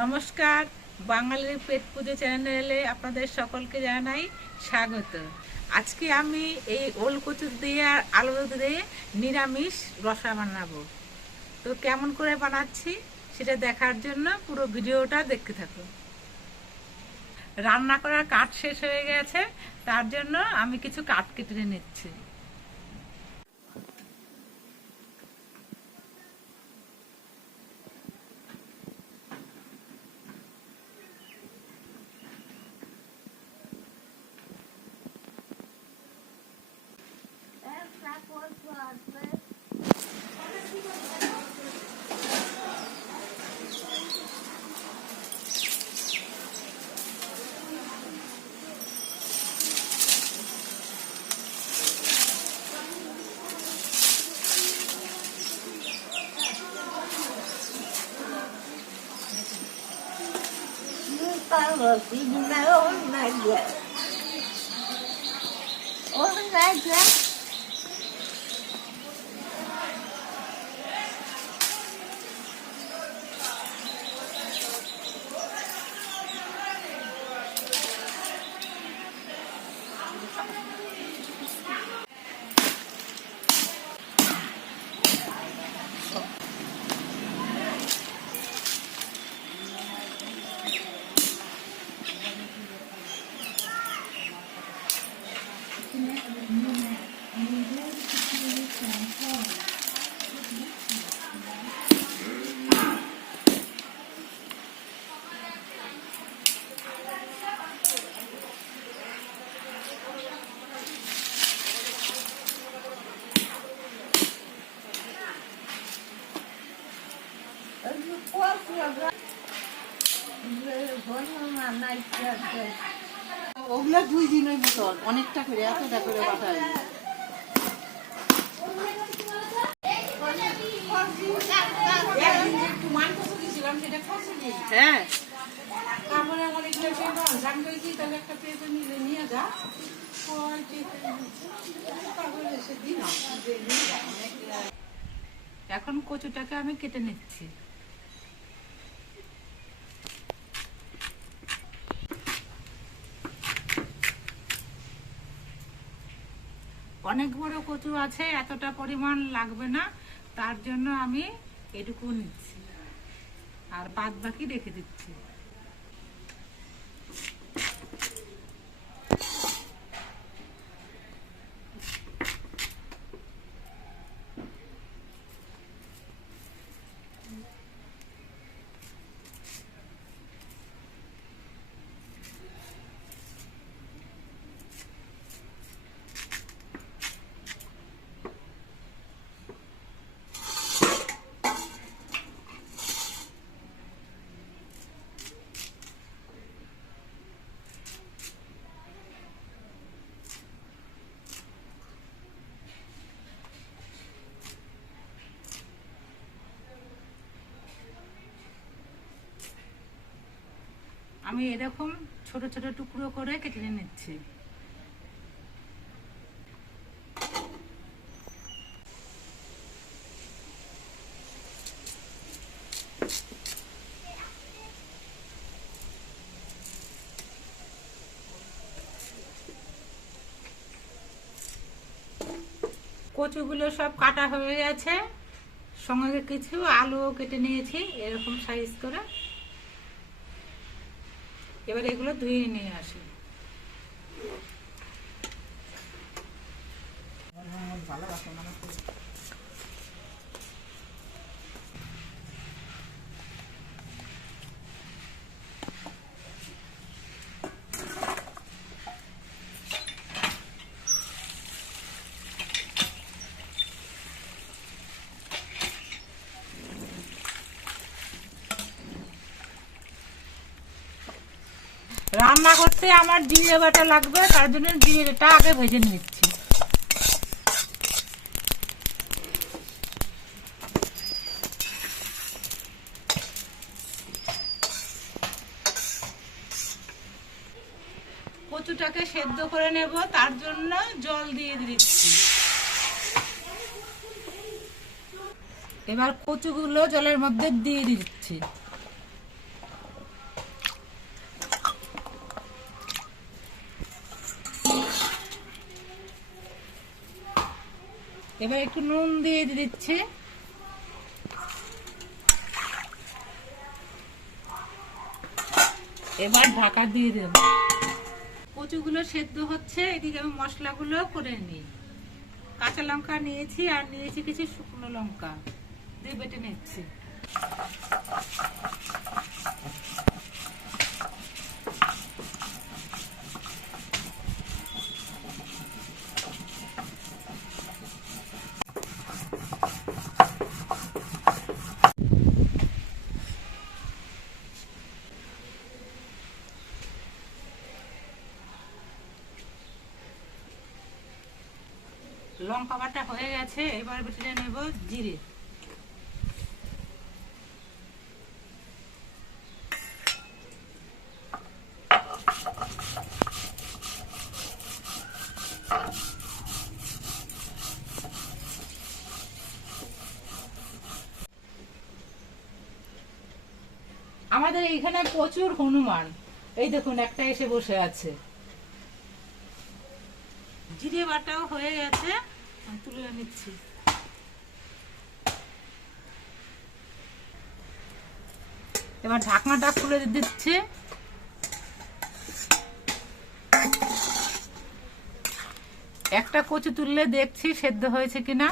নমস্কার, বাঙালির পেটপুজো চ্যানেলে আপনাদের সকলকে জানাই স্বাগত। আজকে আমি এই ওলকচু দিয়ে আর আলু দিয়ে নিরামিষ রসা বানাবো। তো কেমন করে বানাচ্ছি সেটা দেখার জন্য পুরো ভিডিওটা দেখতে থাকুন। রান্না করার কাঠ শেষ হয়ে গেছে, তার জন্য আমি কিছু কাঠ কেটে নিচ্ছি। ওগুলা 2 দিন ওই বোতল অনেকটা করে এতটা করে বাটাই। হ্যাঁ এখন কচুটাকে আমি কেটে নিচ্ছি। অনেক বড় কচু আছে, এতটা পরিমাণ লাগবে না, তার জন্য আমি এটুকু নিচ্ছি আর বাদ বাকি রেখে দিচ্ছি। আমি এরকম ছোট ছোট টুকরো করে কেটে নিচ্ছি। কচুগুলো সব কাটা হয়ে গেছে, সঙ্গে কিছু আলুও কেটে নিয়েছি এরকম সাইজ করে। এবার এগুলো ধুয়ে নিয়ে আসি। রান্না করতে আমার জিরে বাটা লাগবে, তার জন্য জিরেটা আগে ভেজে নিচ্ছি। কচুটাকে সেদ্ধ করে নেব, তার জন্য জল দিয়ে দিচ্ছি। এবার কচুগুলো জলের মধ্যে দিয়ে দিচ্ছি। এবার একটু নুন দিয়ে দিচ্ছি। এবার ঢাকা দিয়ে দেব। কচুগুলো সেদ্ধ হচ্ছে, এদিকে আমি মশলাগুলো করে নিই। কাঁচা লঙ্কা নিয়েছি আর নিয়েছি কিছু শুকনো লঙ্কা, দিয়ে বেটে নিচ্ছি। লঙ্কা বাটা হয়ে গেছে, এবার বেটে নেব জিরে। আমাদের এইখানে প্রচুর হনুমান, এই দেখুন একটা এসে বসে আছে। জিরে বাটাও হয়ে গেছে, আমি তুলে নিচ্ছি। এবার ঢাকনাটা খুলে দিচ্ছি। একটা কচু তুললে দেখছি সেদ্ধ হয়েছে কিনা।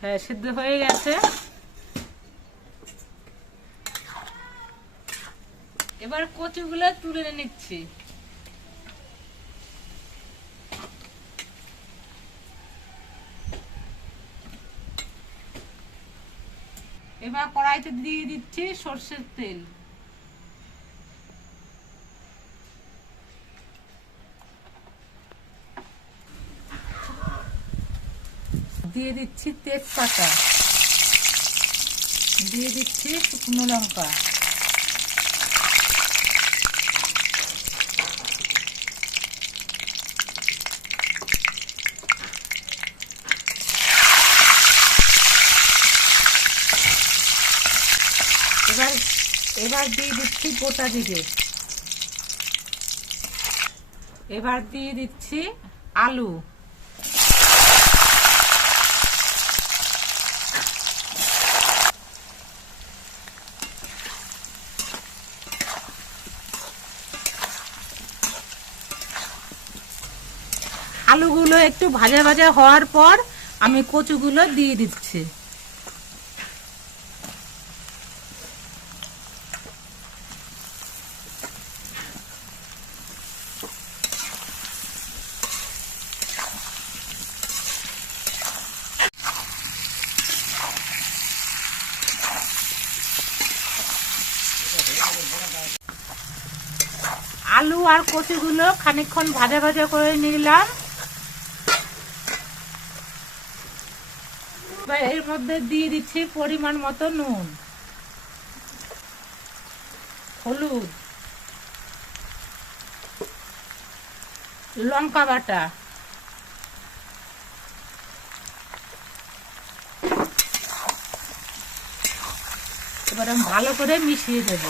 হ্যাঁ, সেদ্ধ হয়ে গেছে। এবার কচুগুলো তুলে নিচ্ছি। এবার কড়াইতে দিয়ে দিচ্ছি সরষের তেল। দিয়ে দিচ্ছি তেজপাতা, দিয়ে দিচ্ছি শুকনো লঙ্কা, এবার দিয়ে দিচ্ছি গোটা জিরে। এবার দিয়ে দিচ্ছি আলু। আলুগুলো একটু ভাজা ভাজা হওয়ার পর আমি কচুগুলো দিয়ে দিচ্ছি। আলু আর কচুগুলো খানিকক্ষণ ভাজা ভাজা করে নিলাম। এর মধ্যে দিয়ে দিচ্ছি পরিমাণ মতো নুন, হলুদ, লঙ্কা বাটা, এবার আমি ভালো করে মিশিয়ে দেব।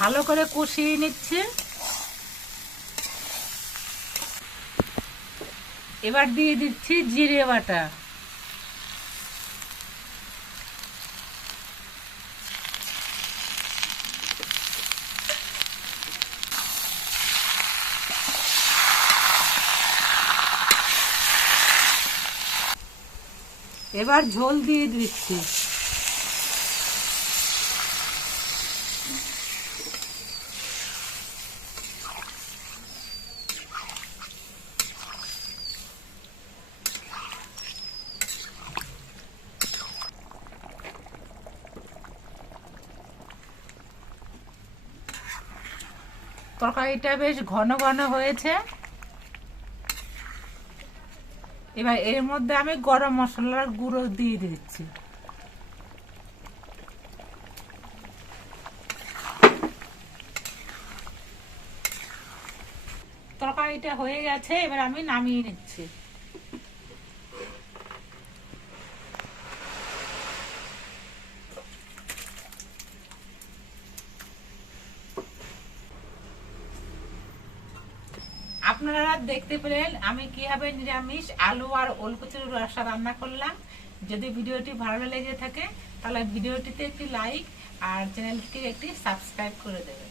ভালো করে কষিয়ে নিচ্ছে। এবার দিয়ে দিচ্ছি জিরে বাটা, এবার ঝোল দিয়ে দিচ্ছি। তরকারিটা বেশ ঘন ঘন হয়েছে। এবার এর মধ্যে আমি গরম মশলার গুঁড়ো দিয়ে দিচ্ছি। তরকারিটা হয়ে গেছে, এবার আমি নামিয়ে নিচ্ছি। আপনারা দেখতে পেলেন আমি কিভাবে নিরামিষ আলু আর ওলকচুর রসা রান্না করলাম। যদি ভিডিওটি ভালো লেগে থাকে তাহলে ভিডিওটিতে একটি লাইক আর চ্যানেলটিকে একটি সাবস্ক্রাইব করে দেবেন।